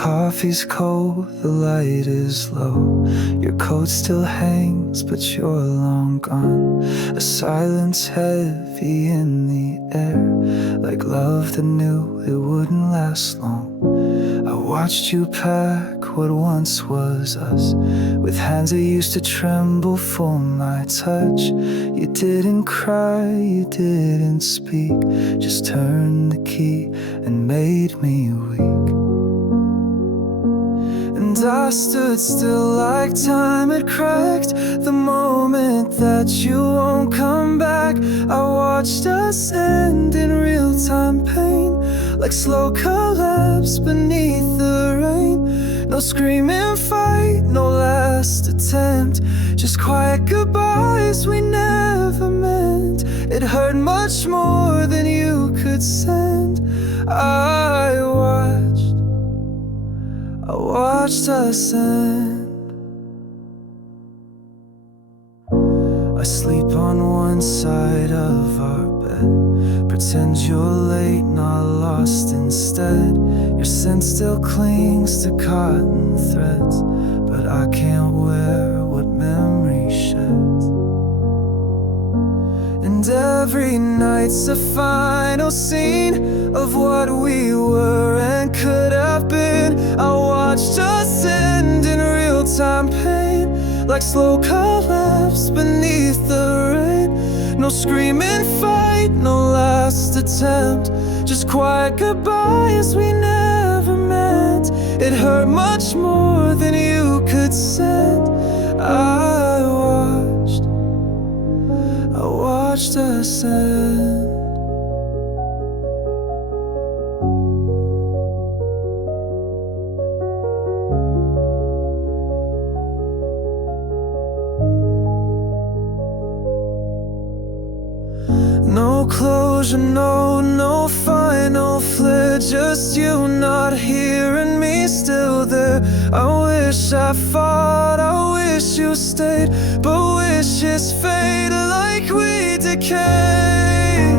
coffee's cold, the light is low. Your coat still hangs, but you're long gone. A silence heavy in the air, like love that knew it wouldn't last long. I watched you pack what once was us, with hands that used to tremble for my touch. You didn't cry, you didn't speak, just turned the key and made me weak. And I stood still like time had cracked, the moment that you won't come back. I watched us end in real-time pain, like slow collapse beneath the rain. No screaming fight, no last attempt, just quiet goodbyes we never meant. It hurt much more than you could send. I watched us end. I sleep on one side of our bed, pretend you're late, not lost instead. Your scent still clings to cotton threads, but I can't wear what memory sheds. And every night's a final scene of what we were and could have been. I watched us end in real-time pain, like slow collapse beneath the rain. No screaming fight, no last attempt, just quiet goodbyes we never meant. It hurt much more than you could send. I watched us end. No closure, no final flare, just you not here and me still there. I wish I fought, I wish you stayed, but wishes fade like we decay.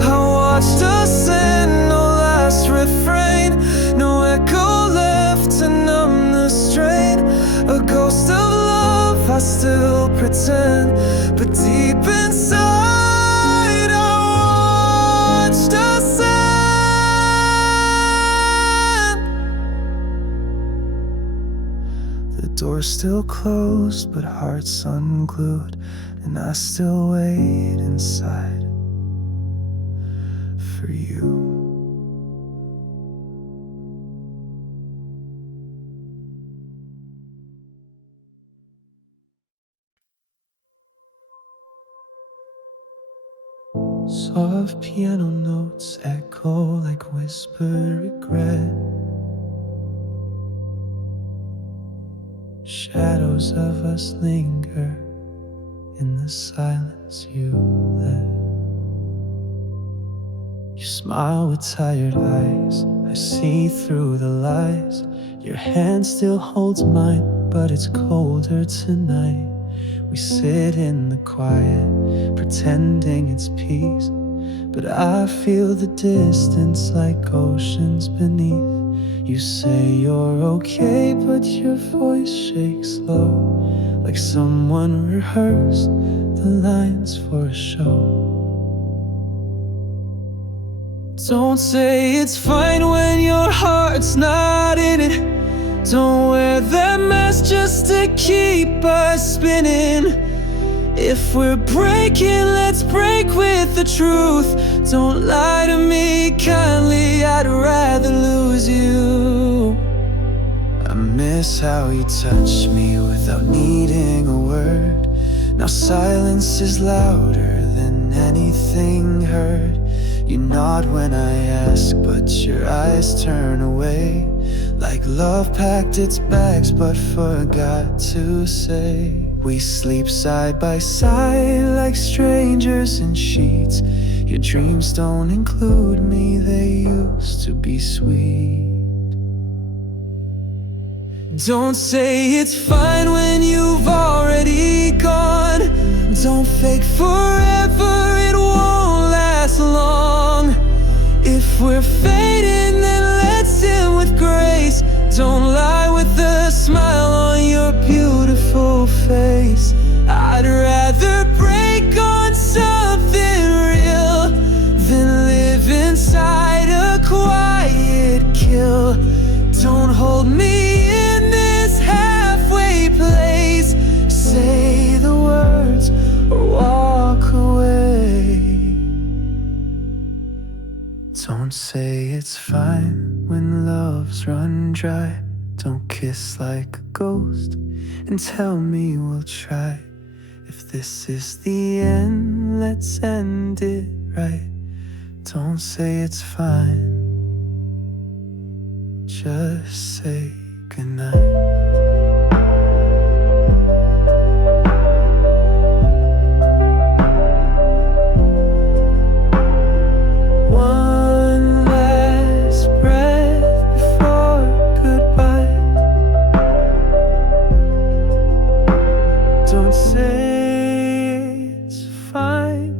I watched us end, no last refrain, no echo left to numb the strain. A ghost of love I still pretend, but deep inside door's still closed, but heart's unglued, and I still wait inside for you. Soft piano notes echo like whispered regret. Shadows of us linger in the silence you left. You smile with tired eyes, I see through the lies. Your hand still holds mine, but it's colder tonight. We sit in the quiet, pretending it's peace, but I feel the distance like oceans beneath. You say you're okay, but your voice shakes low, like someone rehearsed the lines for a show. Don't say it's fine when your heart's not in it. Don't wear that mask just to keep us spinning. If we're breaking, let's break with the truth. Don't lie to me kindly, I'd rather lose you. I miss how you touch me without needing a word. Now silence is louder than anything heard. You nod when I ask, but your eyes turn away, like love packed its bags but forgot to say. We sleep side by side like strangers in sheets. Your dreams don't include me, they used to be sweet. Don't say it's fine when you've already gone. Don't fake forever, it won't last long. If we're fading, then let's end with grace. Don't lie with a smile on your beautiful face. I'd rather break on something real than live inside a quiet kill. Don't hold me in this halfway place. Say the words or walk away. Don't say it's fine when love's run dry. Don't kiss like a ghost and tell me we'll try. If this is the end, let's end it right. Don't say it's fine, just say goodnight.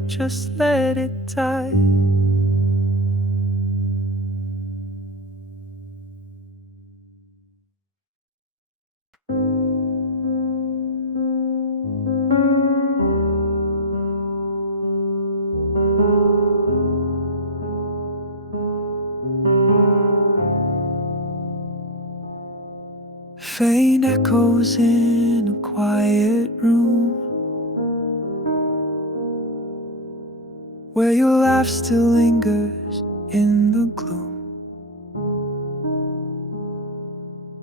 Just let it die. Faint echoes in a quiet room, where your laugh still lingers in the gloom.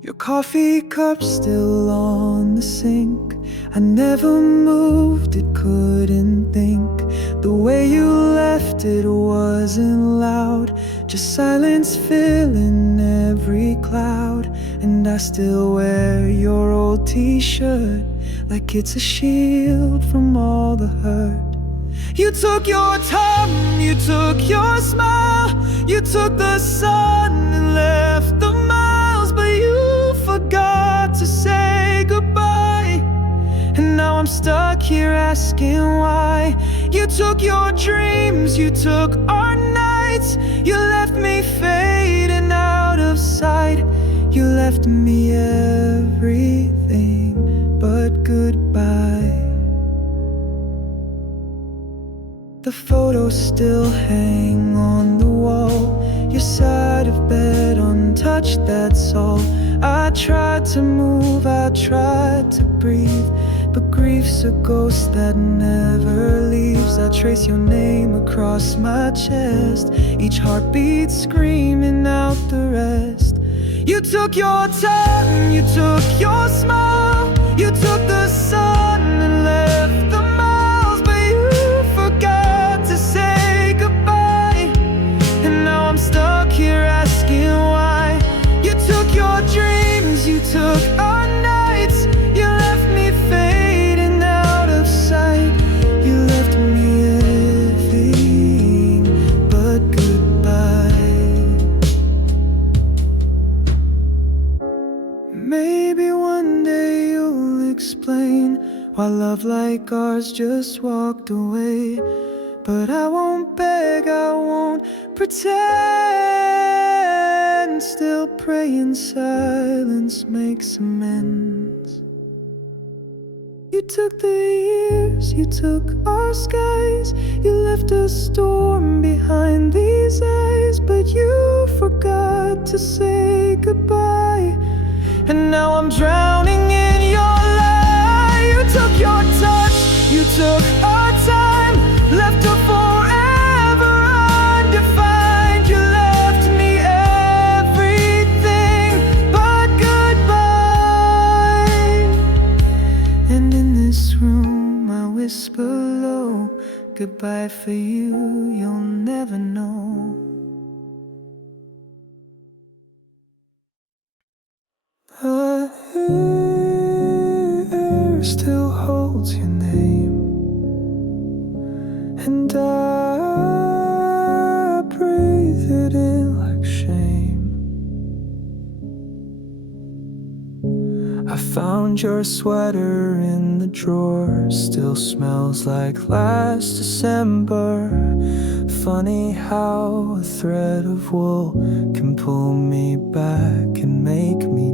Your coffee cup still on the sink. I never moved it, couldn't think. The way you left it wasn't loud, just silence filling every cloud. And I still wear your old t-shirt like it's a shield from all the hurt. You took your time, you took your smile, you took the sun and left the miles, but you forgot to say goodbye. And now I'm stuck here asking why. You took your dreams, you took our nights, you left me fading out of sight. You left me everything but goodbye. The photos still hang on the wall, your side of bed untouched, that's all. I tried to move, I tried to breathe, but grief's a ghost that never leaves. I trace your name across my chest, each heartbeat screaming out the rest. You took your time, you took your smile, you took the sun and left the miles, but you forgot to say goodbye. And now I'm stuck here asking why. You took your dreams, you took our nights, you left me fading out of sight. You left me everything but goodbye. Maybe one day you'll explain why love like ours just walked away. But I won't beg, I won't pretend. Still pray in silence makes amends. You took the years, you took our skies, you left a storm behind these eyes, but you forgot to say goodbye. And now I'm drowning in your lie. You took your touch, you took our time, left her forever undefined. You left me everything but goodbye. And in this room I whisper low, goodbye for you, you'll never know. Her hair still holds your name, and I breathe it in like shame. I found your sweater in the drawer, still smells like last December. Funny how a thread of wool can pull me back and make me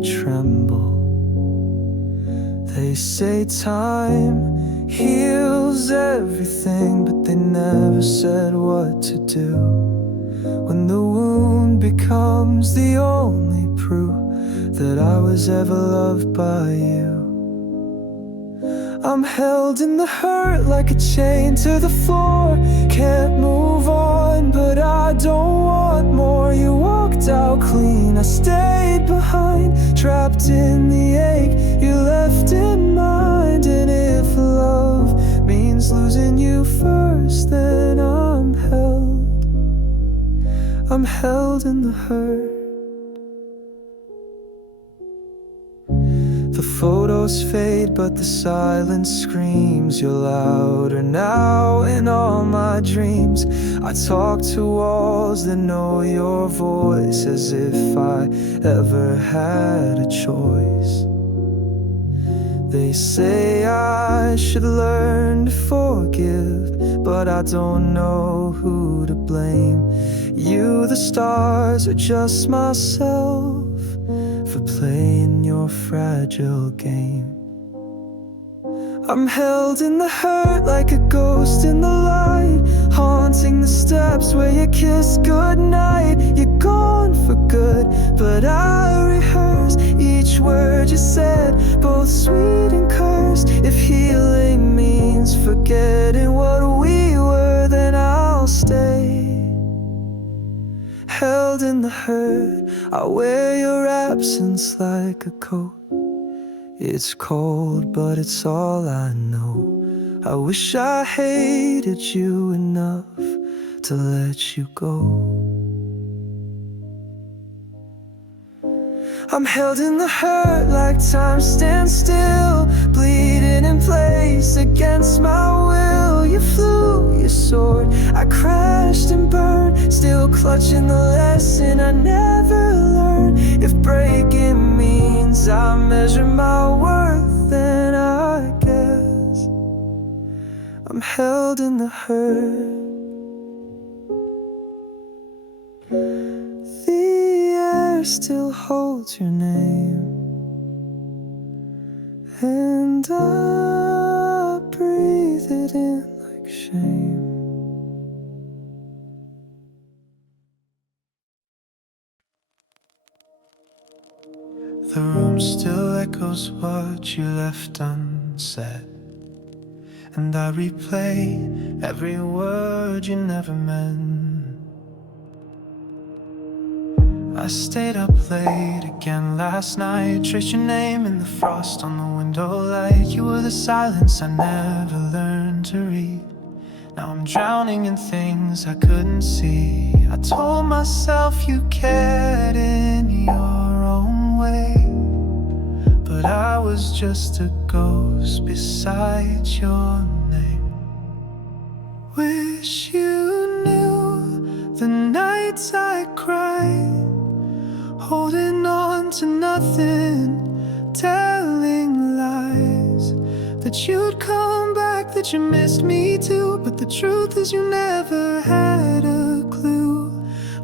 say time heals everything, but they never said what to do when the wound becomes the only proof that I was ever loved by you. I'm held in the hurt like a chain to the floor. Can't move on, but I don't want more. You walked out clean, I stayed behind, trapped in the ache you left in mind. And if love means losing you first, then I'm held in the hurt. The photos fade, but the silence screams. You're louder now in all my dreams. I talk to walls that know your voice, as if I ever had a choice. They say I should learn to forgive, but I don't know who to blame. You, the stars, or just myself for playing your fragile game. I'm held in the hurt like a ghost in the light, haunting the steps where you kissed goodnight. You're gone for good, but I rehearse each word you said, both sweet and cursed. If healing means forgetting what we were, then I'll stay held in the hurt. I wear your absence like a coat. It's cold, but it's all I know. I wish I hated you enough to let you go. I'm held in the hurt like time stands still, bleeding in place against my will. You flew, you soared, I crashed and burned, still clutching the lesson I never learned. If breaking means I measure my worth, then I guess I'm held in the hurt. Still holds your name, and I breathe it in like shame. The room still echoes what you left unsaid, and I replay every word you never meant. I stayed up late again last night, traced your name in the frost on the window light. You were the silence I never learned to read. Now I'm drowning in things I couldn't see. I told myself you cared in your own way, but I was just a ghost beside your name. Wish you knew the nights I cried, holding on to nothing, telling lies that you'd come back, that you missed me too. But the truth is you never had a clue.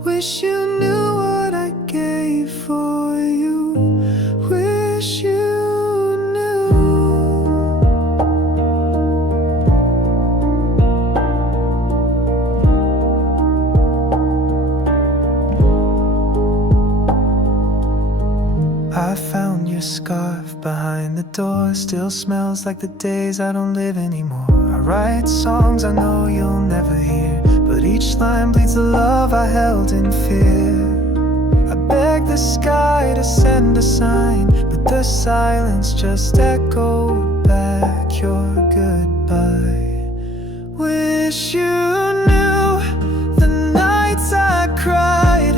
Wish you knew what I gave for you. Wish you I found your scarf behind the door, still smells like the days I don't live anymore. I write songs I know you'll never hear, but each line bleeds the love I held in fear. I beg the sky to send a sign, but the silence just echoed back your goodbye. Wish you knew the nights I cried,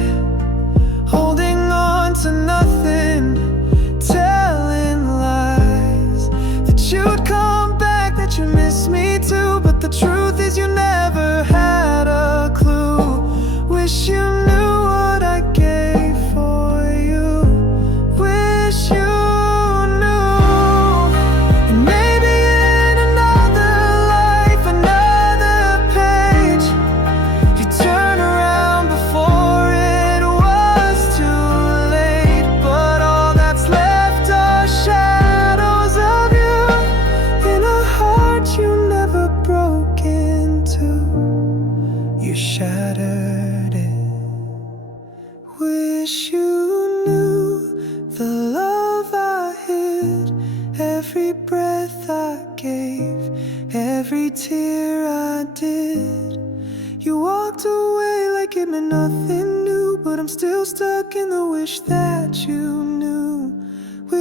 holding on to nothing, telling lies that you'd come back, that you miss me too. But the truth is you never had a clue. Wish you knew what I gave for you. Wish you knew. And maybe in another life, another page, you turn around before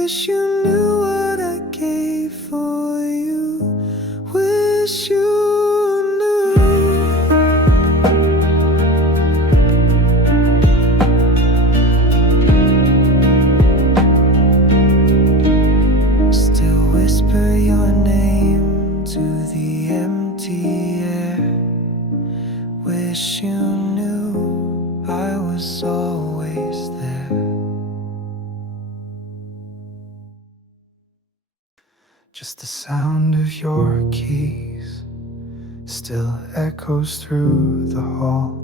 wish you knew what I gave for you. Wish you knew. Still whisper your name to the empty air. Wish you knew I was always there. Just the sound of your keys still echoes through the hall,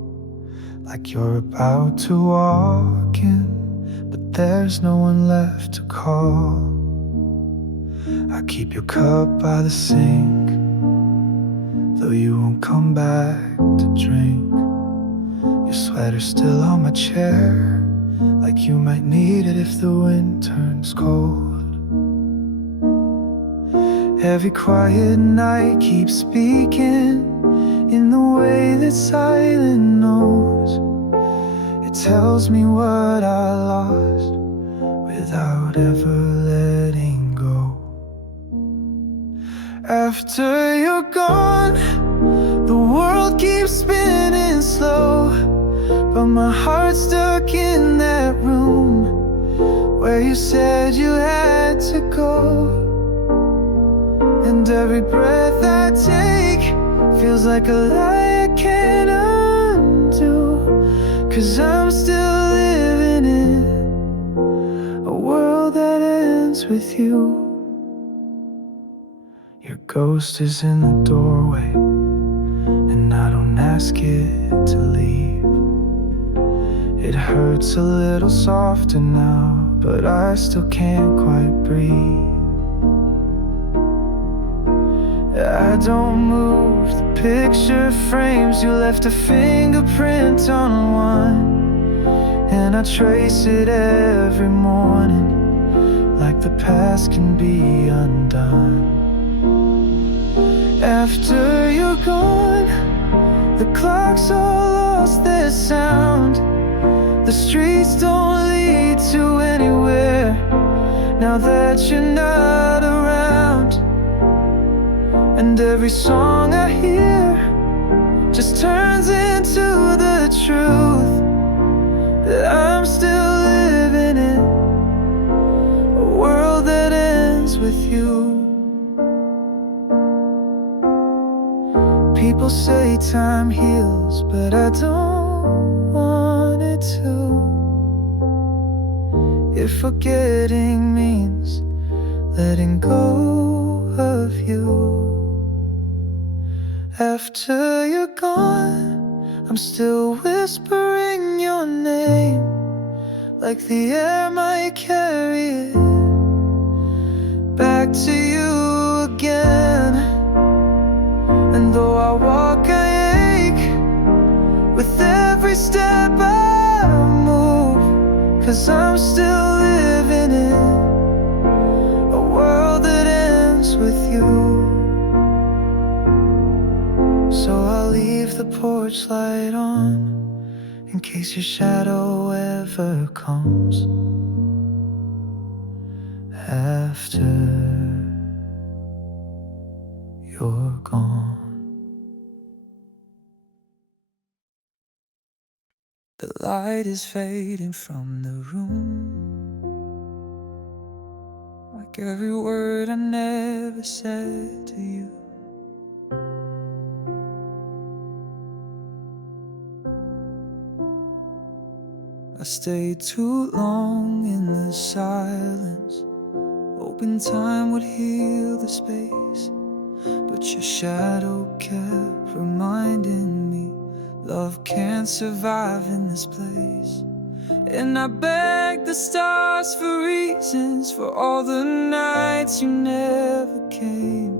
like you're about to walk in, but there's no one left to call. I keep your cup by the sink, though you won't come back to drink. Your sweater's still on my chair, like you might need it if the wind turns cold. Every quiet night keeps speaking in the way that silence knows. It tells me what I lost without ever letting go. After you're gone, the world keeps spinning slow, but my heart's stuck in that room where you said you had to go. And every breath I take feels like a lie I can't undo, 'cause I'm still living in a world that ends with you. Your ghost is in the doorway, and I don't ask it to leave. It hurts a little softer now, but I still can't quite breathe. I don't move, the picture frames you left a fingerprint on one, and I trace it every morning, like the past can be undone. After you're gone, the clocks all lost their sound. The streets don't lead to anywhere now that you're not around. And every song I hear just turns into the truth that I'm still living in a world that ends with you. People say time heals, but I don't want it to. If forgetting means letting go of you. After you're gone, I'm still whispering your name, like the air might carry it back to you again. And though I walk, I ache with every step I move, 'cause I'm still living in a world that ends with you. So I'll leave the porch light on in case your shadow ever comes after you're gone. The light is fading from the room, like every word I never said to you. I stayed too long in the silence, hoping time would heal the space. But your shadow kept reminding me love can't survive in this place. And I begged the stars for reasons for all the nights you never came.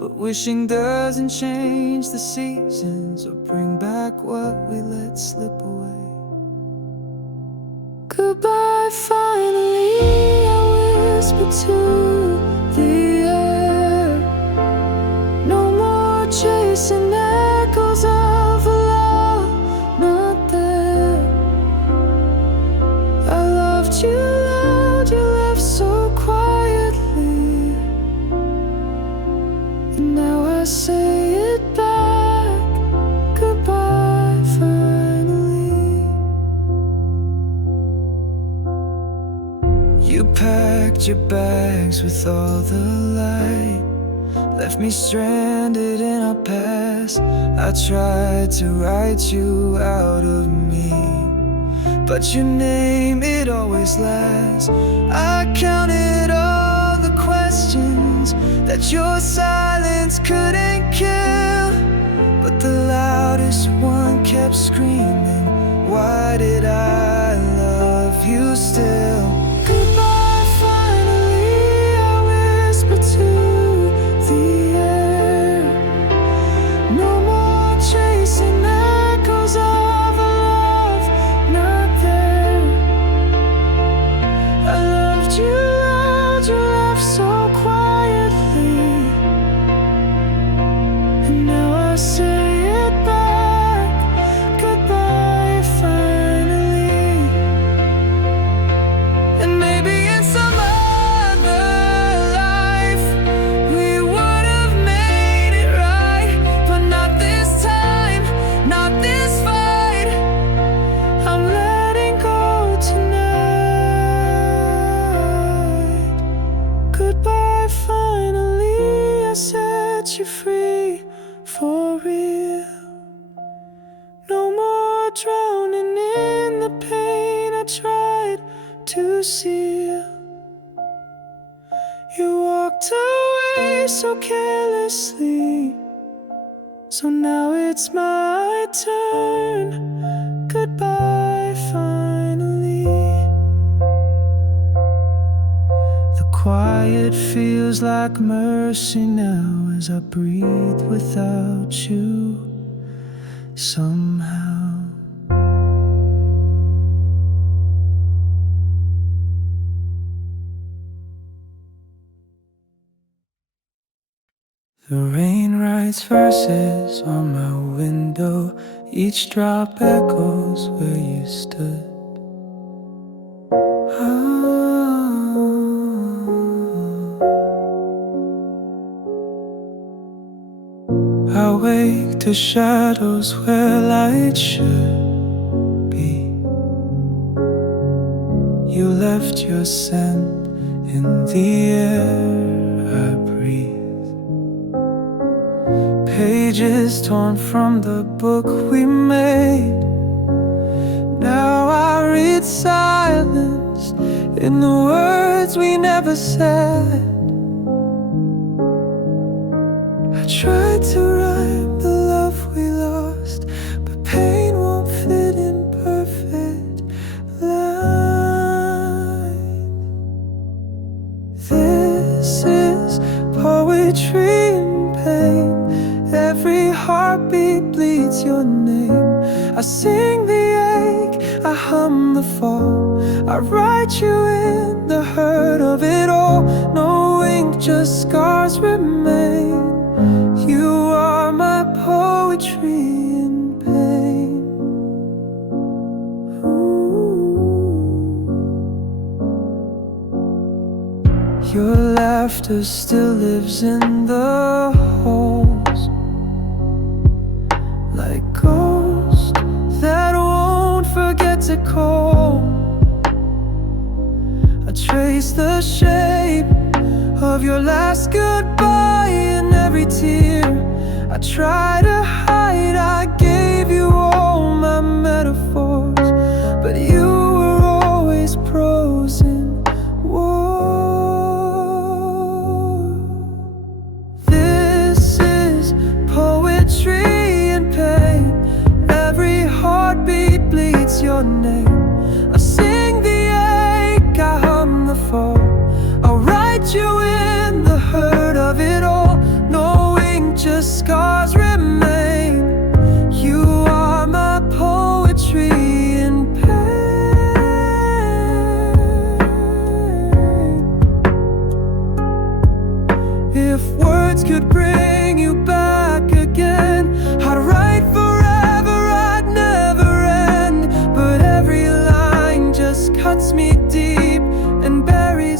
But wishing doesn't change the seasons or bring back what we let slip away. Goodbye, finally, I whisper to the air. No more chasing echoes of a love not there. I loved you loud, you left so quietly, and now I say it back, goodbye finally. You packed your bags with all the light, left me stranded in our past. I tried to write you out of me, but your name, it always lasts. I counted all the questions that your silence couldn't kill, but the loudest one kept screaming, why did I love you still? Goodbye finally, I whisper to the air. No more chasing echoes of a love not there. I loved you loud, you left so quietly, and now I say it back, goodbye finally. And maybe in some other life we would have made it right, but not this time, not this fight. I'm letting go tonight. Goodbye finally, I set you free for real. No more drowning in the pain I tried to seal. You walked away so carelessly, so now it's my turn. Goodbye finally. The quiet feels like mercy now as I breathe without you somehow. The rain writes verses on my window, each drop echoes where you stood. I wake to shadows where light should be. You left your scent in the air I breathe. Pages torn from the book we made. Now I read silence in the words we never said. I tried to rhyme the love we lost, but pain won't fit in perfect lines. This is poetry in pain. Every heartbeat bleeds your name. I sing the ache, I hum the fall, I write you in the hurt of it all. No ink, just scars remain. You are my poetry in pain. Ooh. Your laughter still lives in the halls, like ghosts that won't forget to call. I trace the shape of your last goodbye in every tear. I try to hide, I gave you all my metaphors, but you were always prose in war. This is poetry in pain. Every heartbeat bleeds your name. I sing the ache, I hum the fall, I'll write you in the hurt of it all. No ink, just scars remain. You are my poetry in pain.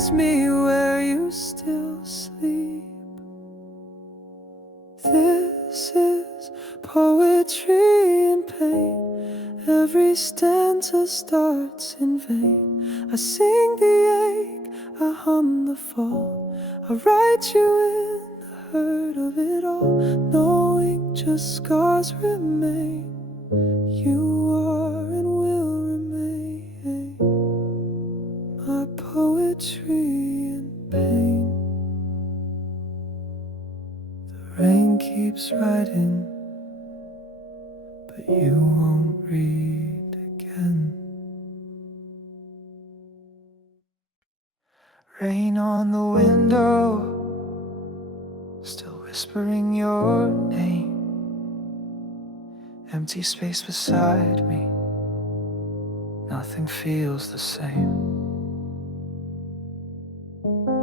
raise me where you still sleep. This is poetry in pain. Every stanza starts in vain. I sing the ache, I hum the fall. I write you in the hurt of it all, knowing just scars remain. You are and will remain my poetry in pain. The rain keeps writing, but you won't read again. Rain on the window, still whispering your name. Empty space beside me, nothing feels the same.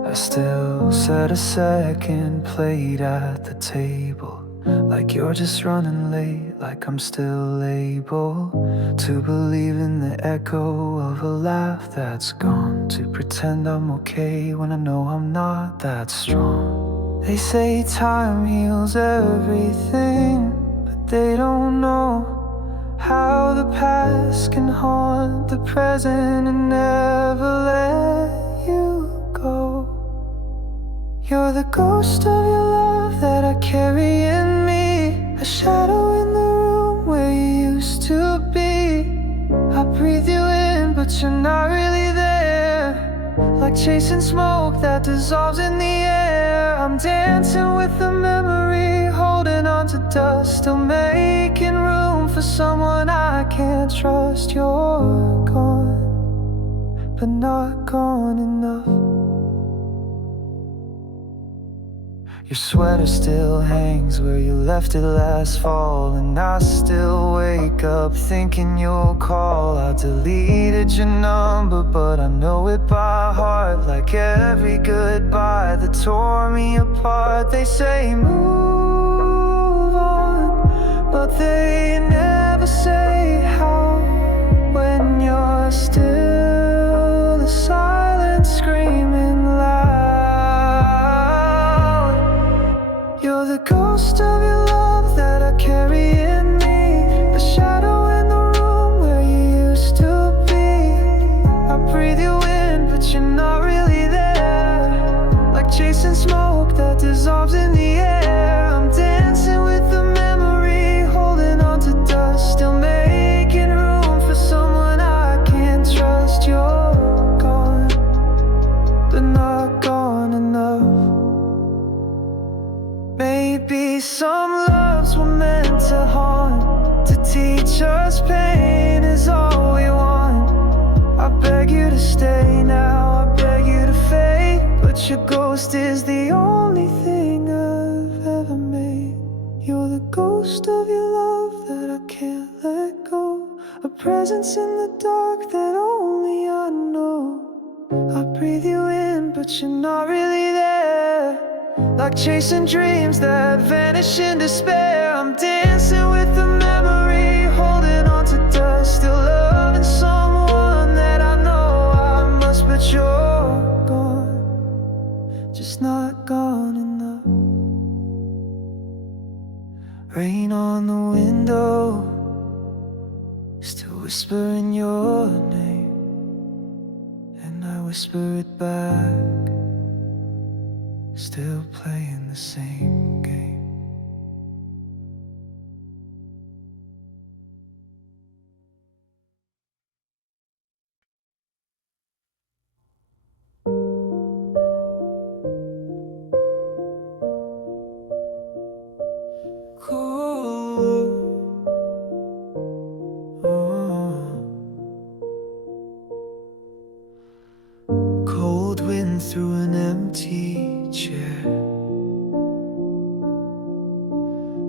I still set a second plate at the table, like you're just running late, like I'm still able to believe in the echo of a laugh that's gone, to pretend I'm okay when I know I'm not that strong. They say time heals everything, but they don't know how the past can haunt the present and never let you go. You're the ghost of your love that I carry in me, a shadow in the room where you used to be. I breathe you in, but you're not really there, like chasing smoke that dissolves in the air. I'm dancing with the memory, holding on to dust, still making room for someone I can't trust. You're gone, but not gone enough. Your sweater still hangs where you left it last fall, and I still wake up thinking you'll call. I deleted your number, but I know it by heart, like every goodbye that tore me apart. They say move on, but they never say how. When you're still the silence screaming loud. You're the ghost of your love that I carry in me, the shadow in the room where you used to be. I breathe you in, but you're not really there, like chasing smoke that dissolves in the air. I'm dancing with the memory, holding on to dust, still making room for someone I can't trust. You're gone, but not gone enough. Maybe some loves were meant to haunt, to teach us pain is all we want. I beg you to stay now, I beg you to fade, but your ghost is the only thing I've ever made. You're the ghost of your love that I can't let go, a presence in the dark that only I know. I breathe you in, but you're not really there, like chasing dreams that vanish in despair. I'm dancing with the memory, holding on to dust, still loving someone that I know I must. But you're gone, just not gone enough. Rain on the window, still whispering your name, and I whisper it back, still playing the same game. Cool. Cold wind through an empty chair.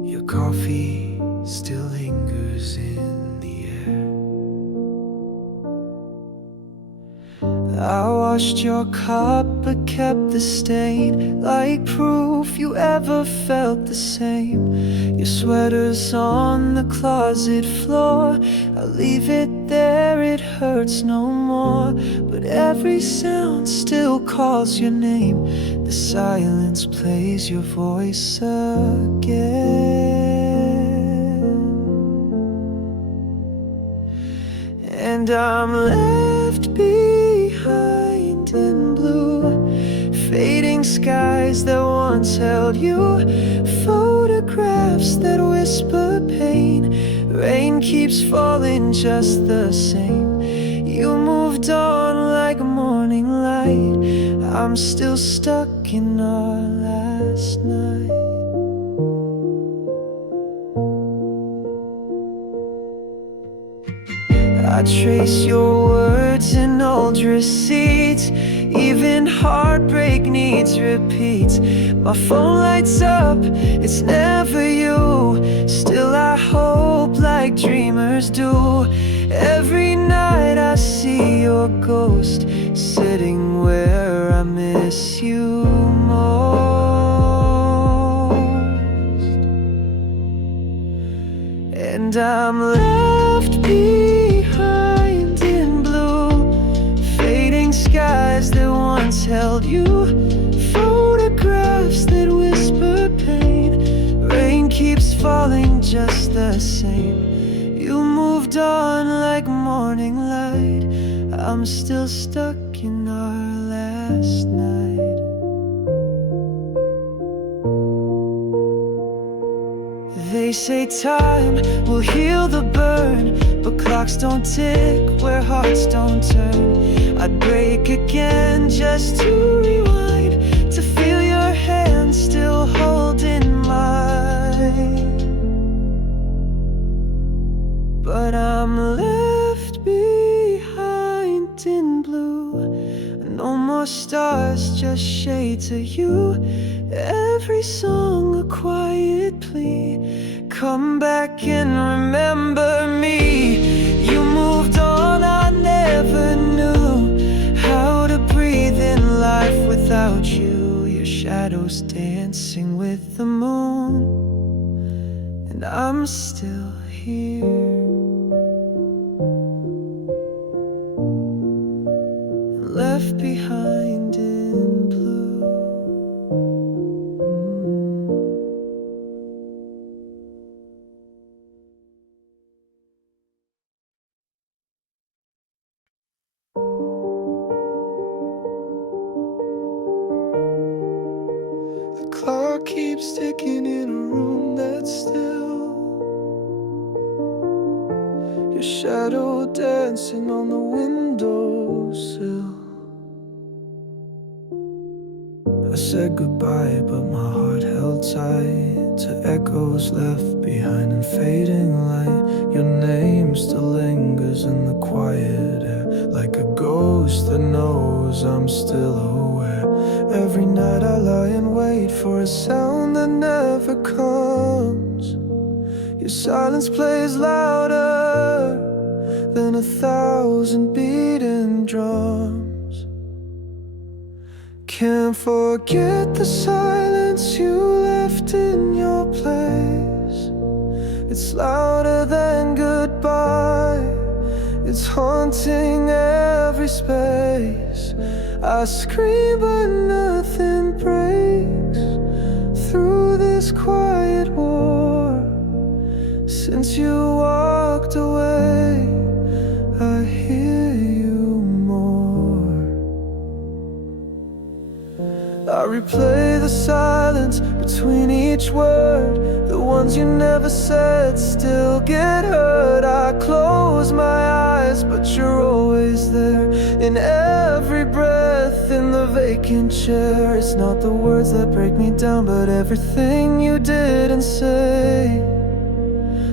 Your coffee still lingers in the air. I washed your cup but kept the stain, like proof you ever felt the same. Your sweater's on the closet floor, I'll leave it there, it hurts no more. But every sound still calls your name, the silence plays your voice again. And I'm left behind in blue, fading skies that once held you, photographs that whisper pain. Rain keeps falling just the same. You moved on like a morning light, I'm still stuck in our last night. I trace your words in old receipts, even heartbreak needs repeats. My phone lights up, it's never you. Still I hope like dreamers do. Every night I see your ghost, sitting where I miss you most. And I'm left behind in blue, fading skies that once held you, photographs that whisper pain. Rain keeps falling just the same. You moved on like morning light, I'm still stuck in our last night. They say time will heal the burn, but clocks don't tick where hearts don't turn. I'd break again just to rewind, to feel your hand still holding mine. But I'm left behind in blue, no more stars, just shades of you. Every song a quiet plea, come back and remember me. You moved on, I never knew how to breathe in life without you. Your shadows dancing with the moon, and I'm still here, left behind in blue. The clock keeps ticking in a room that's still, your shadow dancing on the windowsill. I said goodbye, but my heart held tight to echoes left behind in fading light. Your name still lingers in the quiet air, like a ghost that knows I'm still aware. Every night I lie and wait for a sound that never comes. Your silence plays louder than 1,000 beating drums. Can't forget the silence you left in your place. It's louder than goodbye, it's haunting every space. I scream but nothing breaks through this quiet war. Since you walked away, I hear you more. I replay the silence between each word. The ones you never said still get heard. I close my eyes, but you're always there, in every breath, in the vacant chair. It's not the words that break me down, but everything you didn't say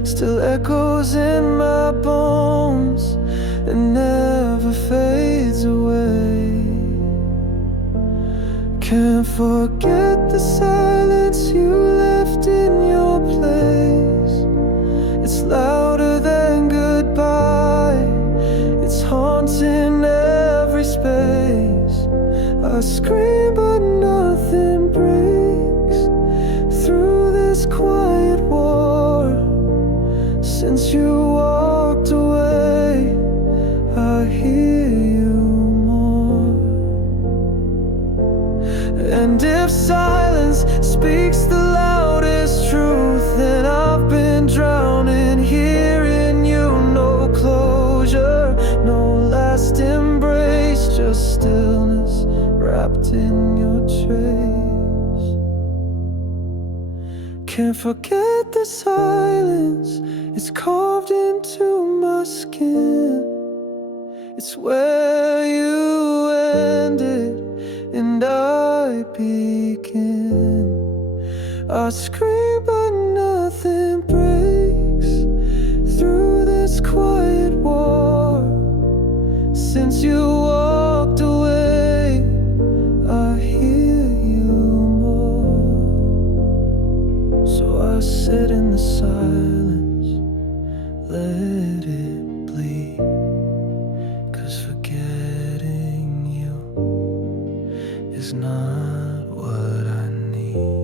still echoes in my bones and never fades away. Can't forget the silence you left in your place. It's louder than goodbye, it's haunting every space. I scream but nothing breaks through this quiet war. Since you walked away, I hear you more. And if silence speaks the loudest truth, then I've been drowning here in you. No closure, no last embrace, just stillness wrapped in your trace. Can't forget the silence, it's carved into my skin. It's where you ended and I begin. I scream but nothing breaks through this quiet war. Since you walked away, I hear you more. So I sit in the silence, let it bleed, 'cause forgetting you is not what I need.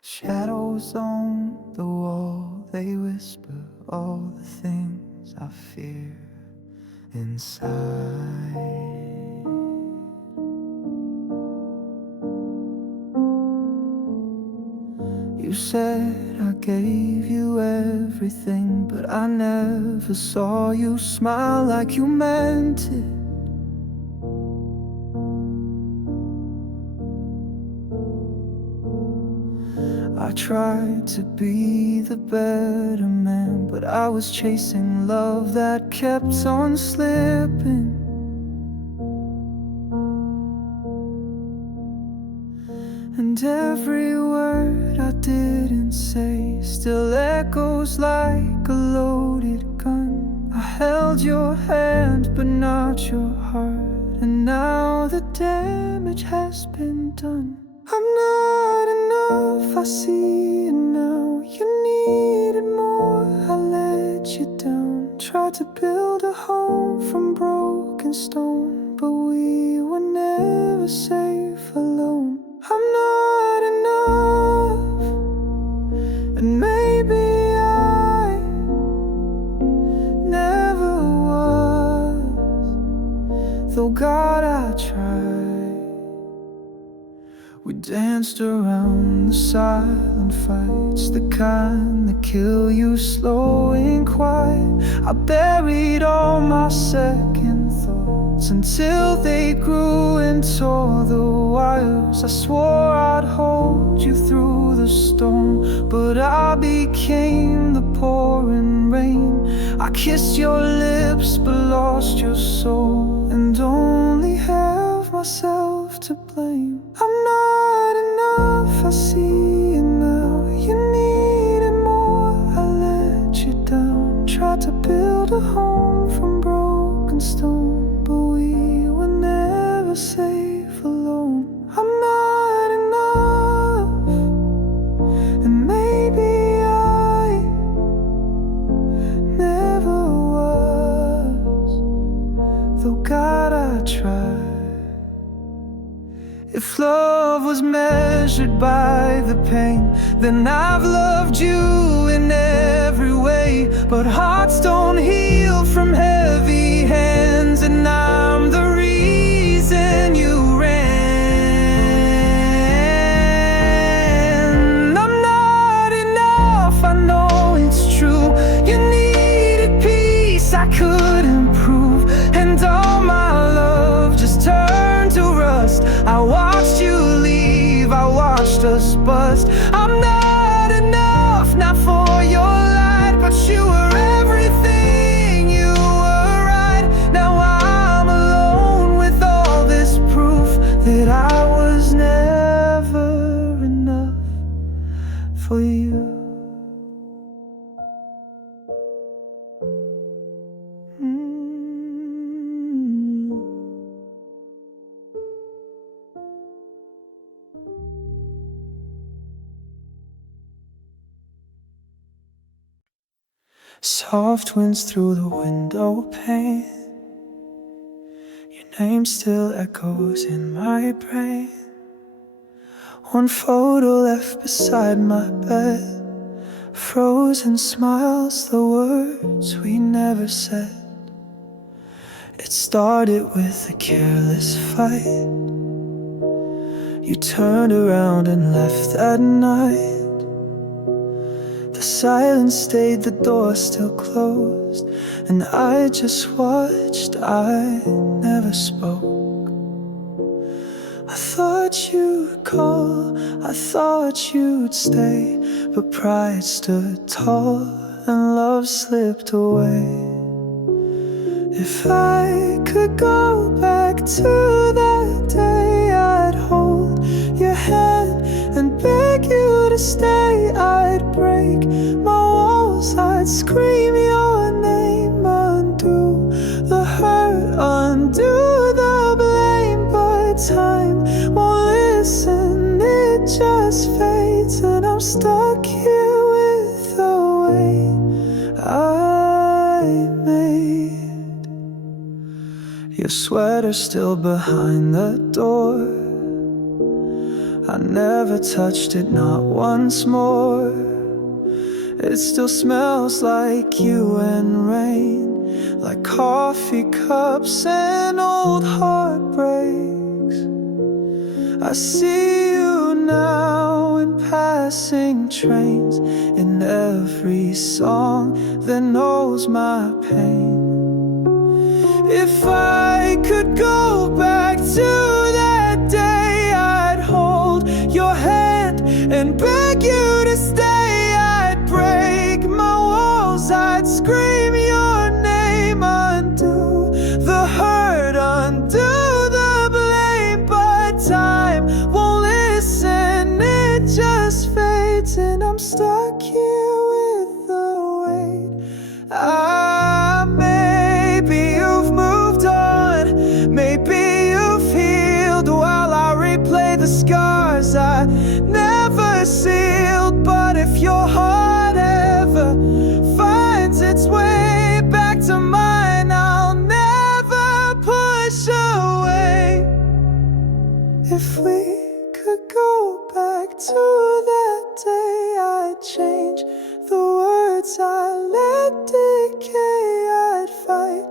Shadows on the wall, they whisper all the things I fear inside. You said I gave you everything, but I never saw you smile like you meant it. I tried to be the better man, but I was chasing love that kept on slipping. And every word I didn't say still echoes like a loaded gun. I held your hand but not your heart, and now the damage has been done. I'm not enough, I see it now. You needed more, I let you down. Tried to build a home from broken stone, but we were never safe alone. I'm not enough, and maybe I never was. Though God, I tried. We danced around the silent fights, the kind that kill you slow and quiet. I buried all my second thoughts until they grew and tore the wires. I swore I'd hold you through the storm, but I became the pouring rain. I kissed your lips but lost your soul, and only have myself to blame. I'm not enough, I see it now. You needed more, I let you down. Tried to build a home from broken stone, but we were never safe alone. I'm not enough, and maybe I never was. Though God, I tried. If love was measured by the pain, then I've loved you in every way. But hearts don't heal from heavy hands, and I'm the reason you ran. I'm not enough, I know it's true. You needed peace I couldn't prove, and all my love just turned to rust. I watched you leave, I watched us bust. I'm not enough, not for your light, but you were everything, you were right. Now I'm alone with all this proof that I was never enough for you. Soft winds through the window pane, your name still echoes in my brain. One photo left beside my bed, frozen smiles, the words we never said. It started with a careless fight. You turned around and left that night. The silence stayed, the door still closed, and I just watched, I never spoke. I thought you'd call, I thought you'd stay, but pride stood tall and love slipped away. If I could go back to that day, I'd hold your hand and beg you to stay. I'd break my walls, I'd scream your name, undo the hurt, undo the blame. But time won't listen, it just fades, and I'm stuck here with the weight I made. Your sweater still behind the door, I never touched it, not once more. It still smells like you and rain, like coffee cups and old heartbreaks. I see you now in passing trains, in every song that knows my pain. If I could go back to that day, I'd hold your hand and beg you to stay. I'd break my walls, I'd scream your name, undo the hurt, undo the blame. But time won't listen, it just fades, and I'm stuck here with the weight I made. Maybe you've moved on, maybe you've healed, while I replay the scars I never sealed. But if your heart ever finds its way back to mine, I'll never push away. If we could go back to that day, I'd change the words I let decay. I'd fight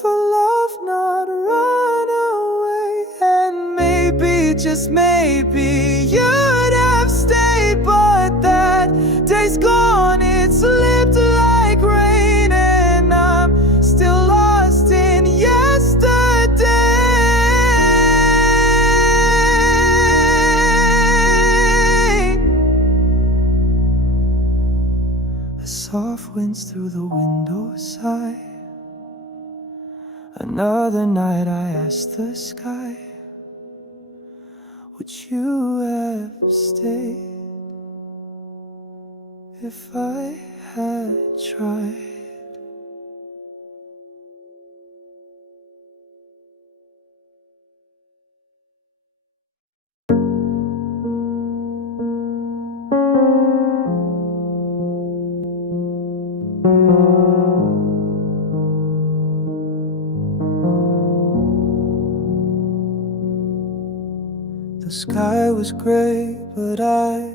for love, not run away. And maybe, just maybe, you'd have stayed. But that day's gone, it slipped like rain, and I'm still lost in yesterday. A soft winds through the window sigh. Another night I asked the sky, would you have stayed if I had tried? The sky was gray, but I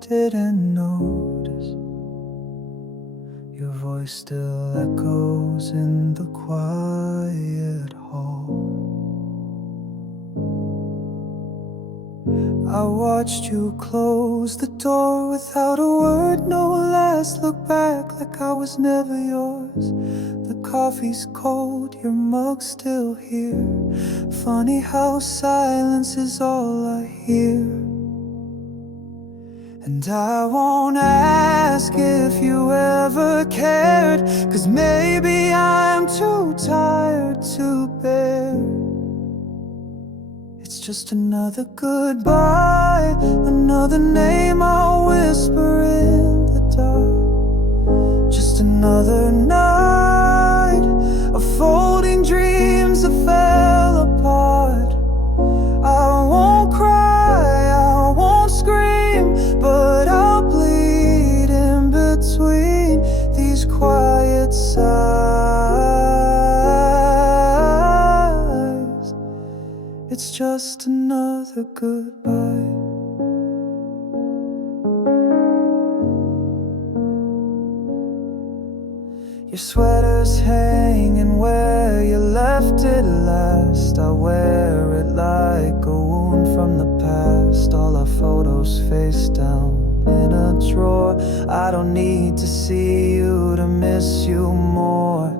didn't notice. Your voice still echoes in the quiet hall. I watched you close the door without a word, no last look back, like I was never yours. The coffee's cold, your mug's still here. Funny how silence is all I hear. And I won't ask if you ever cared, 'cause maybe I'm too tired to bear. It's just another goodbye, another name I'll whisper in the dark. Just another night of folding dreams that fell apart. I won't cry, I won't scream, but I'll bleed in between these quiet another goodbye. Your sweater's hanging where you left it last. I wear it like a wound from the past. All our photos face down in a drawer. I don't need to see you to miss you more.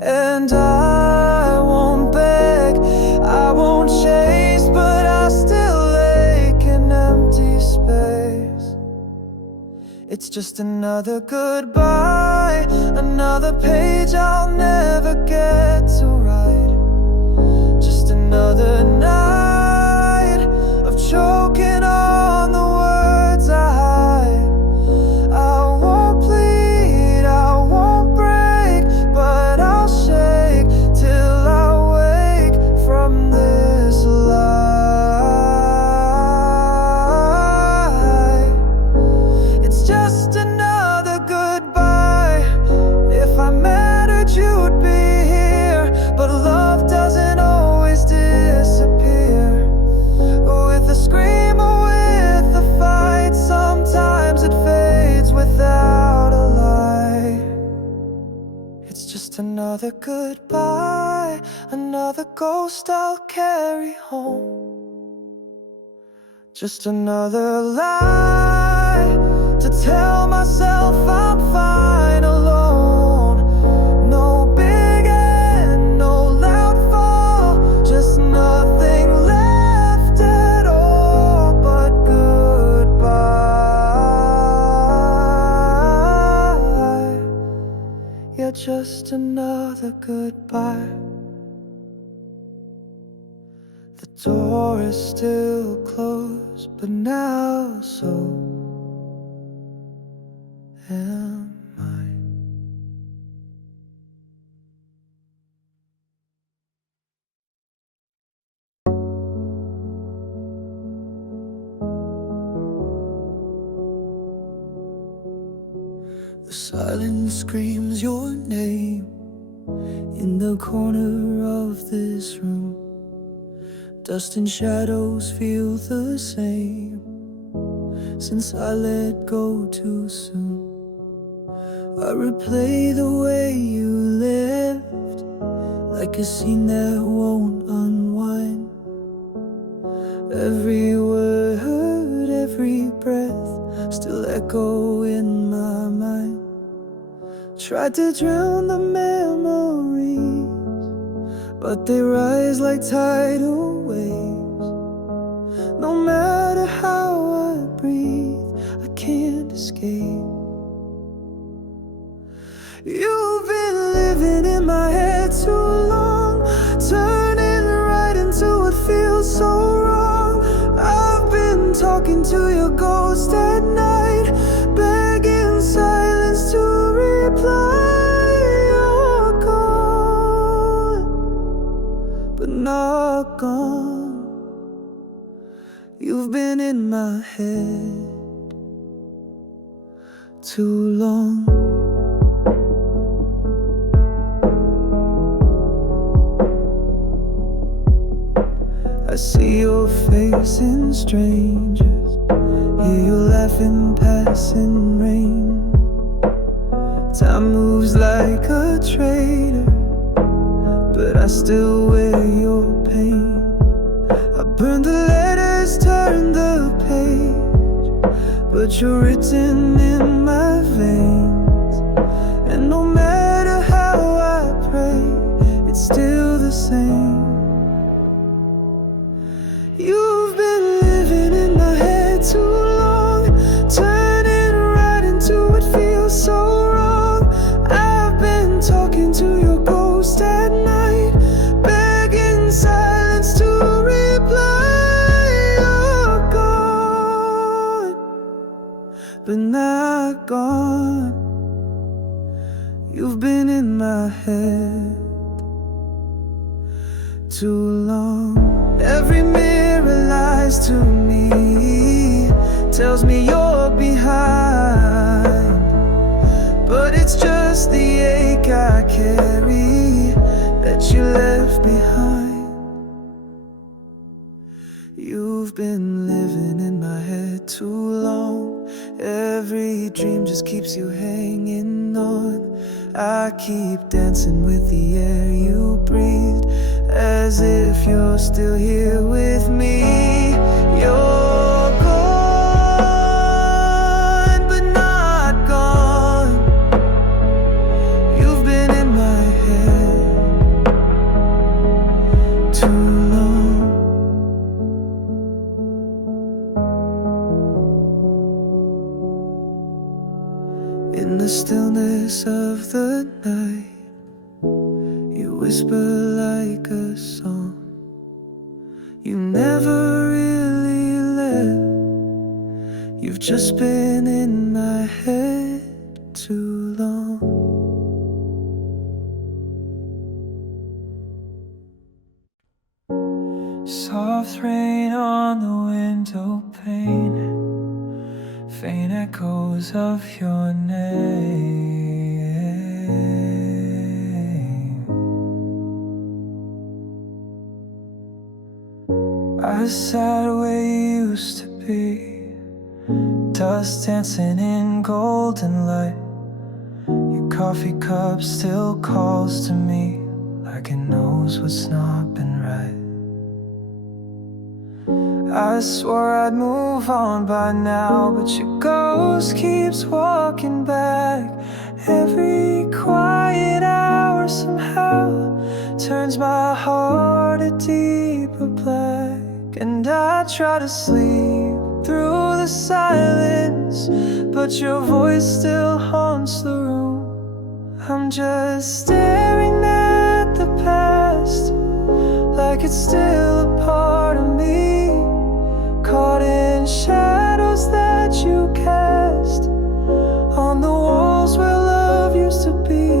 And I won't beg, I won't chase, but I still ache an empty space. It's just another goodbye, another page I'll never get to write. Just another night of choking on the words I hide. I won't plead, I won't break, but I'll shake till I wake from this lie. It's just another goodbye. If I mattered, you'd be here, but love doesn't always disappear. With a scream or with a fight, sometimes it fades without a lie. It's just another goodbye, another ghost I'll carry home. Just another lie to tell myself I'm fine alone. No big end, no loud fall, just nothing left at all but goodbye. Yeah, just another goodbye. The door is still closed, but now so am I. The silence screams your name in the corner of this room. Dust and shadows feel the same since I let go too soon. I replay the way you left, like a scene that won't unwind. Every word, every breath still echo in my mind. Tried to drown the memories, but they rise like tidal waves. No matter how I breathe, I can't escape. You've been living in my head too long, turning right into what feels so wrong. I've been talking to your ghost at night, begging silence to reply. You're gone, but not gone. You've been in my head too long. I see your face in strangers, hear you laughing passing rain. Time moves like a traitor, but I still wear your pain. I burned the letters, turned the page, but you're written in my veins. And no matter how I pray, it's still the same. You've been living in my head too long, turning right into what feels so wrong. I've been talking to your ghost at night, begging silence to reply. You're gone, but not gone. You've been in my head too long. Every mirror lies to me, tells me you're behind, but it's just the ache I carry that you left behind. You keeps you hanging on. I keep dancing with the air you breathe, as if you're still here with me. You're gone, but not gone. You've been in my head too long. In the stillness of the night, you whisper like a song. You never really left. You've just been in my head too long. Soft rain on the window pane, faint echoes of your name. I sat where you used to be, dust dancing in golden light. Your coffee cup still calls to me, like it knows what's not been right. I swore I'd move on by now, but your ghost keeps walking back. Every quiet hour somehow turns my heart a deeper black. And I try to sleep through the silence, but your voice still haunts the room. I'm just staring at the past, like it's still a part of me, caught in shadows that you cast on the walls where love used to be.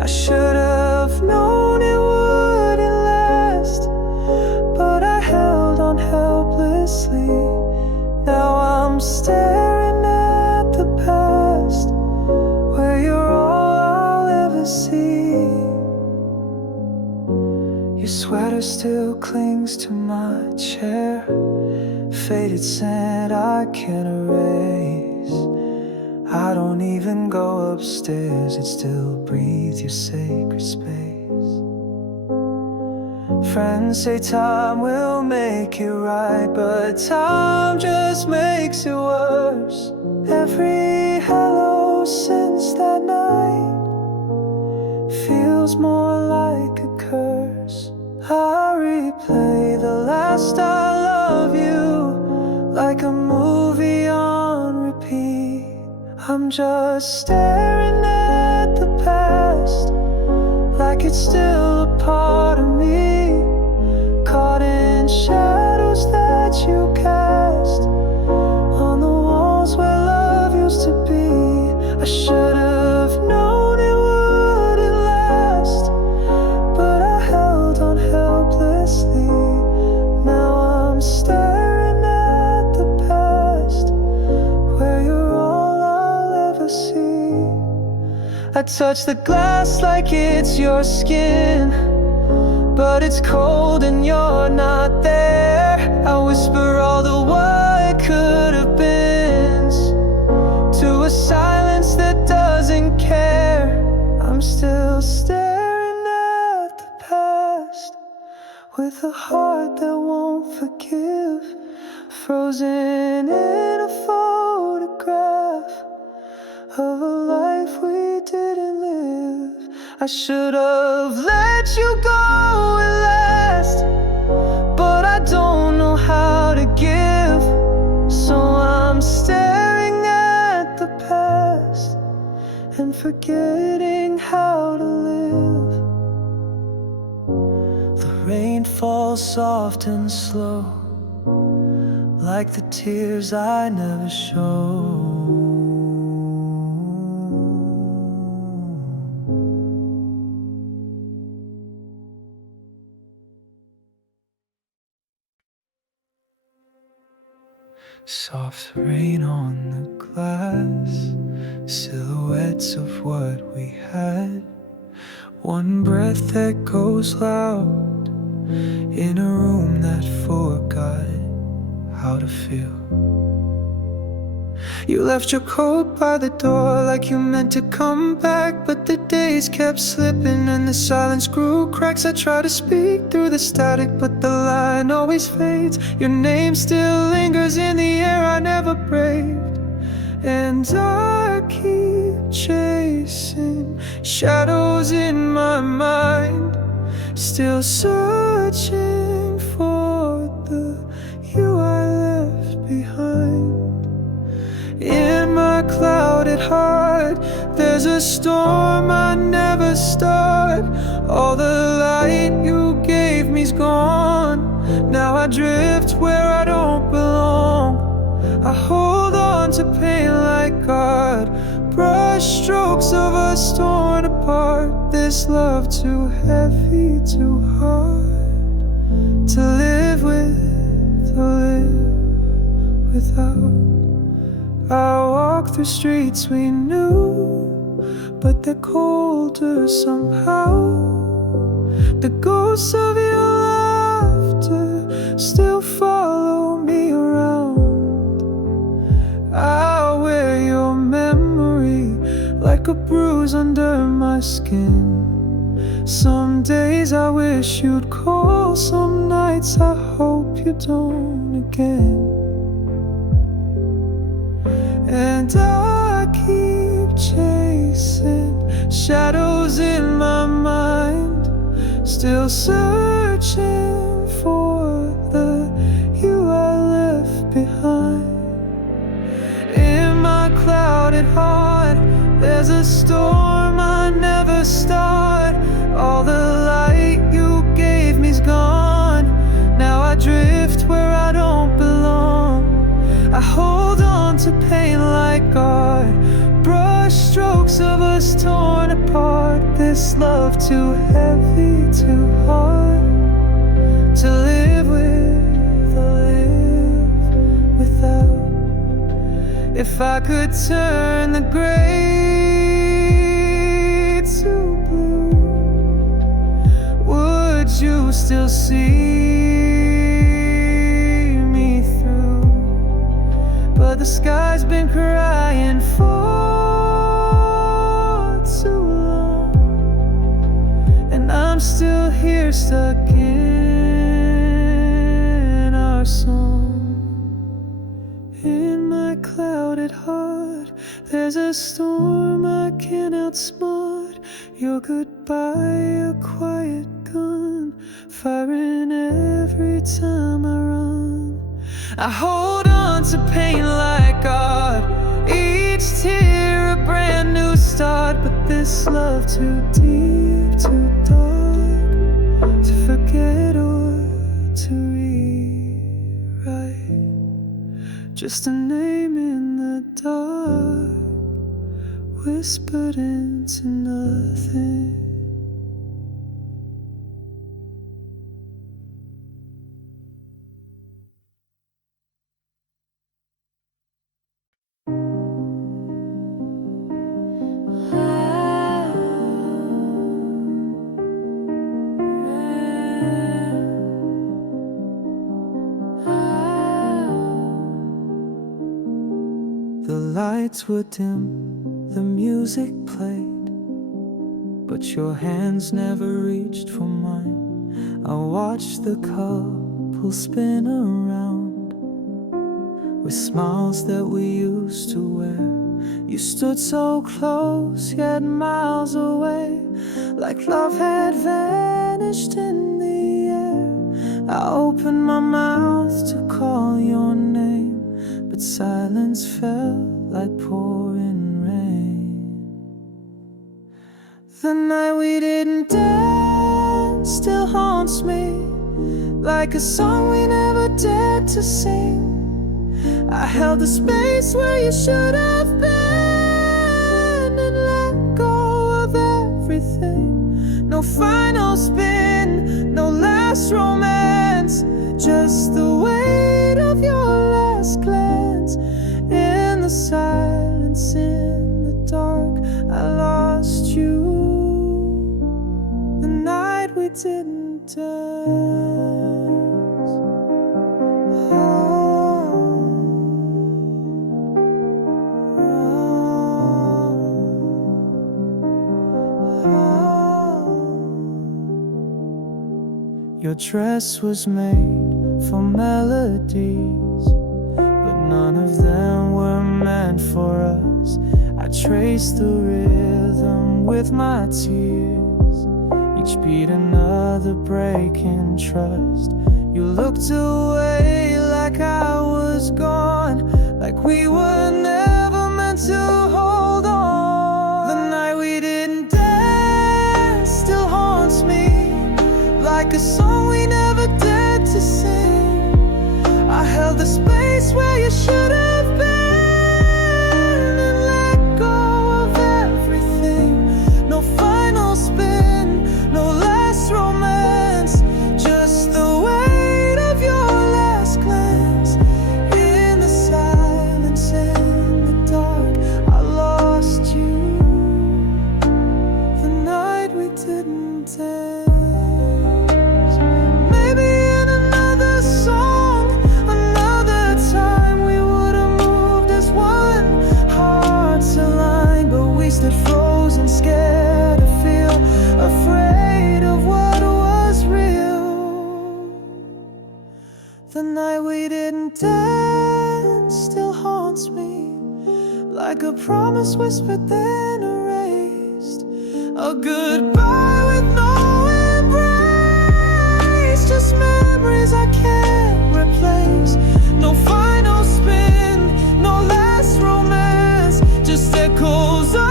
I should have known it wouldn't last, but I held on helplessly. Now I'm staring at the past, where you're all I'll ever see. Your sweater still clings to my chair, faded scent I can't erase. I don't even go upstairs, it still breathes your sacred space. Friends say time will make it right, but time just makes it worse. Every hello since that night feels more like a curse. I replay the last I love you like a movie on repeat. I'm just staring at the past, like it's still a part of me, caught in shadows that you cast on the walls where love used to be. I should have known it wouldn't last, but I held on helplessly. Now I'm staring at the past, where you're all I'll ever see. I touch the glass like it's your skin, but it's cold and you're not there. I whisper all the what could have been to a silence that doesn't care. I'm still staring at the past, with a heart that won't forgive, frozen in a photograph of a life we didn't live. I should have let you go at last, but I don't know how to give. So I'm staring at the past and forgetting how to live. The rain falls soft and slow, like the tears I never showed. Soft rain on the glass, silhouettes of what we had. One breath that goes loud in a room that forgot how to feel. You left your coat by the door like you meant to come back, but the days kept slipping and the silence grew cracks. I try to speak through the static, but the line always fades. Your name still lingers in the air I never braved, and I keep chasing shadows in my mind, still searching for the you I left behind. In my clouded heart, there's a storm I never start. All the light you gave me's gone. Now I drift where I don't belong. I hold on to pain like God, brush strokes of us torn apart. This love too heavy, too hard to live with or live without. I walk through streets we knew, but they're colder somehow. The ghosts of your laughter still follow me around. I wear your memory like a bruise under my skin. Some days I wish you'd call, some nights I hope you don't again. And I keep chasing shadows in my mind, still searching for the you I left behind. In my clouded heart, there's a storm I never start. All the light you gave me's gone. Now I drift where I don't belong. I hold on to pain like God, brush strokes of us torn apart. This love too heavy, too hard to live with or live without. If I could turn the gray to blue, would you still see me through? But the sky's been crying for too long, and I'm still here stuck in our song. In my clouded heart, there's a storm I can't outsmart. Your goodbye, a quiet gun, firing every time I run. I hold on to pain like God, each tear a brand new start. But this love too deep, too dark to forget or to rewrite. Just a name in the dark, whispered into nothing. The lights were dim, the music played, but your hands never reached for mine. I watched the couple spin around with smiles that we used to wear. You stood so close, yet miles away, like love had vanished in the air. I opened my mouth to call your name, but silence fell like pouring rain. The night we didn't dance still haunts me, like a song we never dared to sing. I held the space where you should have been, and let go of everything. No final spin, no last romance, just the weight of your last glance. In the silence, in the dark, I lost you. The night we didn't dance. Oh. Your dress was made for melodies, but none of them were meant for us. I traced the rhythm with my tears, each beat another break in trust. You looked away like I was gone, like we were never meant to hold on. The night we didn't dance still haunts me, like a song we never dared to sing. I held the space where you should have been, and let go of everything. No final spin, no last romance, just the weight of your last glance. In the silence, in the dark, I lost you. The night we didn't dance. Frozen, scared to feel, afraid of what was real. The night we didn't dance still haunts me, like a promise whispered then erased. A goodbye with no embrace, just memories I can't replace. No final spin, no last romance, just echoes of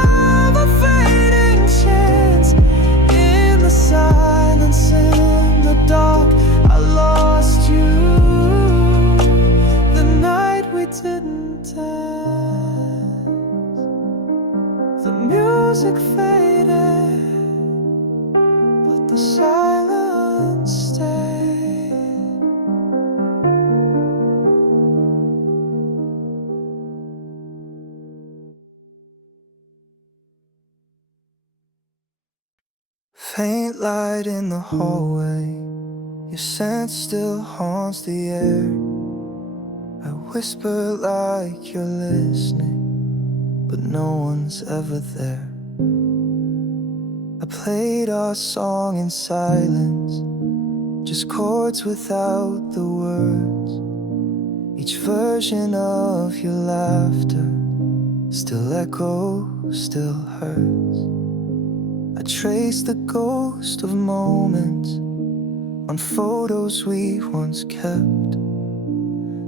silence. In the dark, I lost you. The night we didn't dance, the music faded, but the silence stayed. Faint light in the hallway, your scent still haunts the air. I whisper like you're listening, but no one's ever there. I played our song in silence, just chords without the words. Each version of your laughter still echoes, still hurts. I trace the ghost of moments on photos we once kept.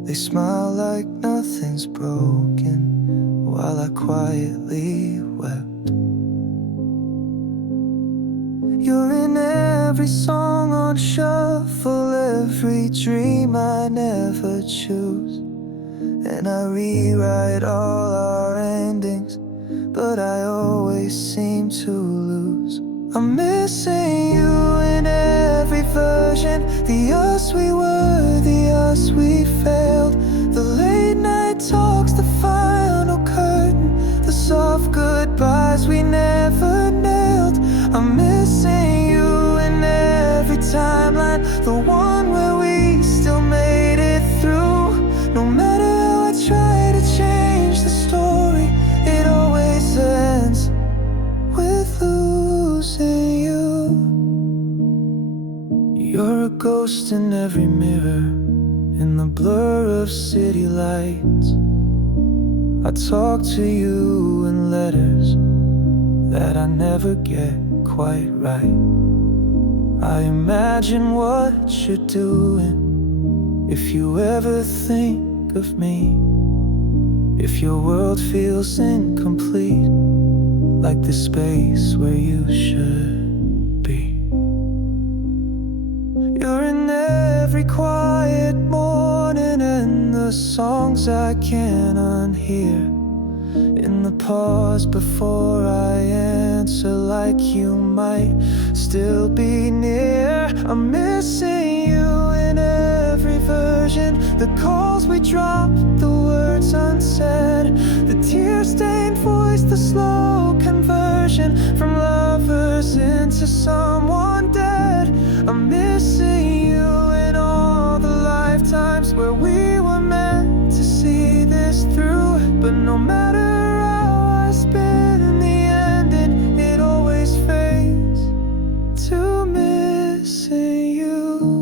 They smile like nothing's broken, while I quietly wept. You're in every song on shuffle, every dream I never choose. And I rewrite all our endings, but I always seem to lose. I'm missing you in every version, the us we were, the us we failed. The late night talks, the final curtain, the soft goodbyes we never nailed. I'm missing you in every timeline, the one where we still made it through. No matter how I try to change the story, it always ends with losing you. You're a ghost in every mirror, in the blur of city lights. I talk to you in letters that I never get quite right. I imagine what you're doing if you ever think of me. If your world feels incomplete, like the space where you should be. You're in every quiet morning and the songs I can't unhear. In the pause before I answer, like you might still be near. I'm missing you in every version, the calls we dropped, the words unsaid, the tear-stained voice, the slow conversion from lovers into someone dead. I'm missing you in all the lifetimes where we were meant to see this through. But no matter how I spin, in the ending, it always fades to missing you.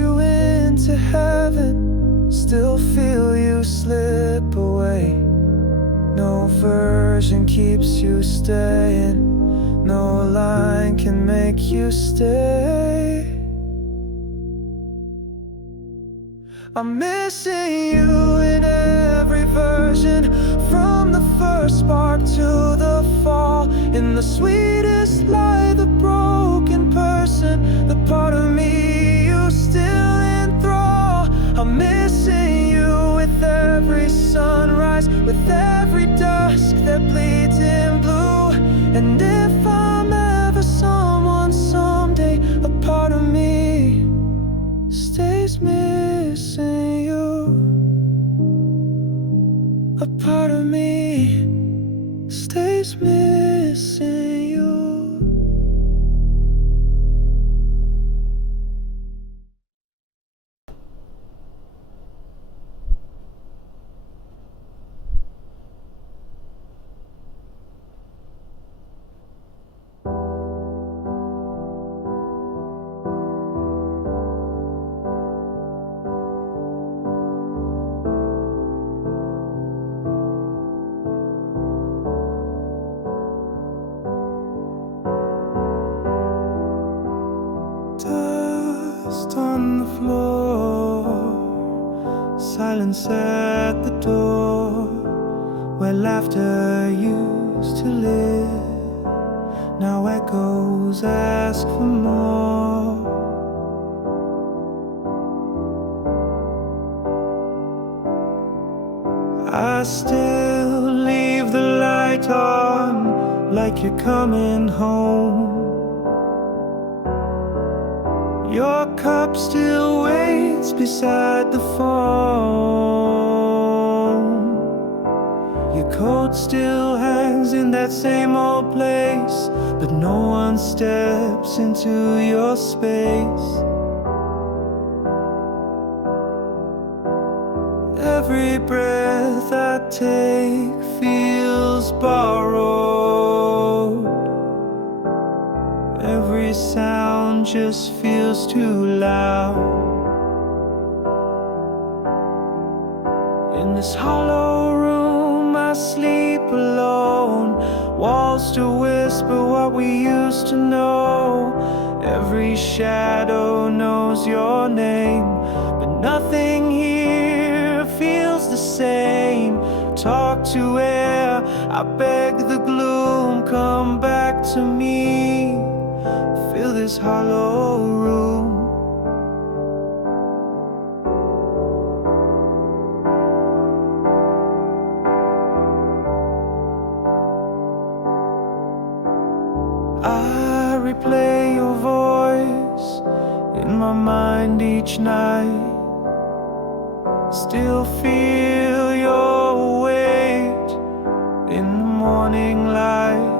you into heaven, still feel you slip away. No version keeps you staying, no line can make you stay. I'm missing you in every version, from the first part to the fall. In the sweetest lie, the broken person, the part of me you still enthrall. I'm missing you with every sunrise, with every dusk that bleeds in blue. And if I'm ever someone someday, a part of me stays missing you. A part of me stays missing you. Dust on the floor, silence at the door, where laughter used to live, now echoes ask for more. I still leave the light on, like you're coming home. Your cup still waits beside the phone. Your coat still hangs in that same old place, but no one steps into your space. Every breath I take feels borrowed. Every sound just feels too loud. In this hollow room I sleep alone, walls to whisper what we used to know. Every shadow knows your name, but nothing here feels the same. Talk to air, I beg the gloom, come back to me. Fill this hollow room. I replay your voice in my mind each night. Still feel your weight in the morning light.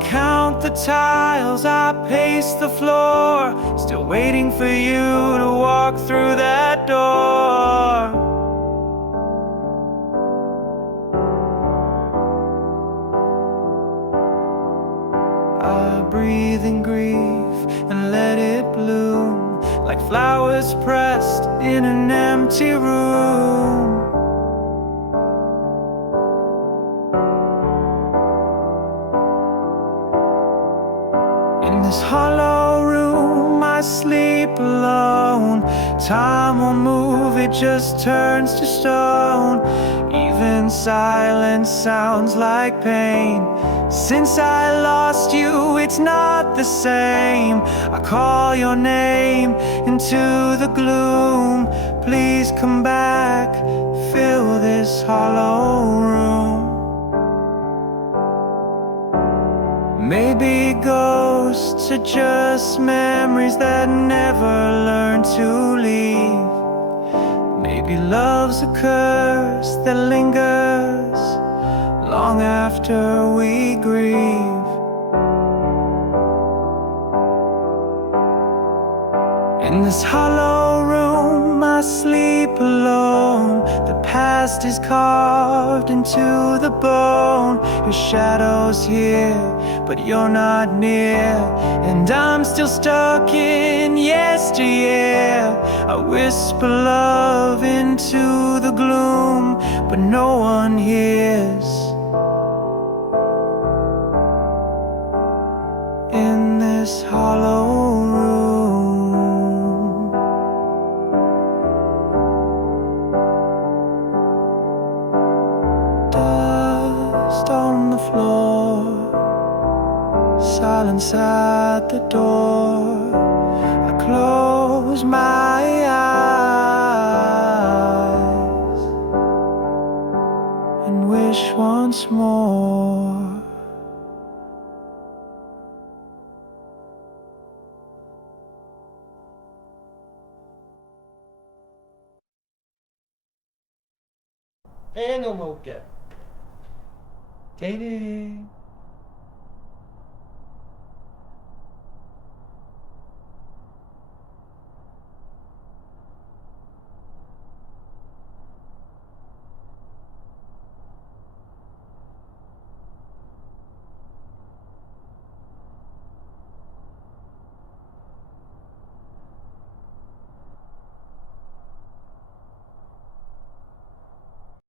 Count the tiles, I pace the floor, still waiting for you to walk through that door. I breathe in grief and let it bloom, like flowers pressed in an empty room. In this hollow room I sleep alone. Time won't move, it just turns to stone. Even silence sounds like pain. Since I lost you, it's not the same. I call your name into the gloom. Please come back, fill this hollow room. Maybe ghosts are just memories that never learn to leave. Maybe love's a curse that lingers long after we grieve. In this hollow room I I sleep alone. The past is carved into the bone. Your shadow's here, but you're not near. And I'm still stuck in yesteryear. I whisper love into the gloom, but no one hears. In this hollow room, dust on the floor, silence at the door. I close my eyes and wish once more. E non mi ok. Tieni.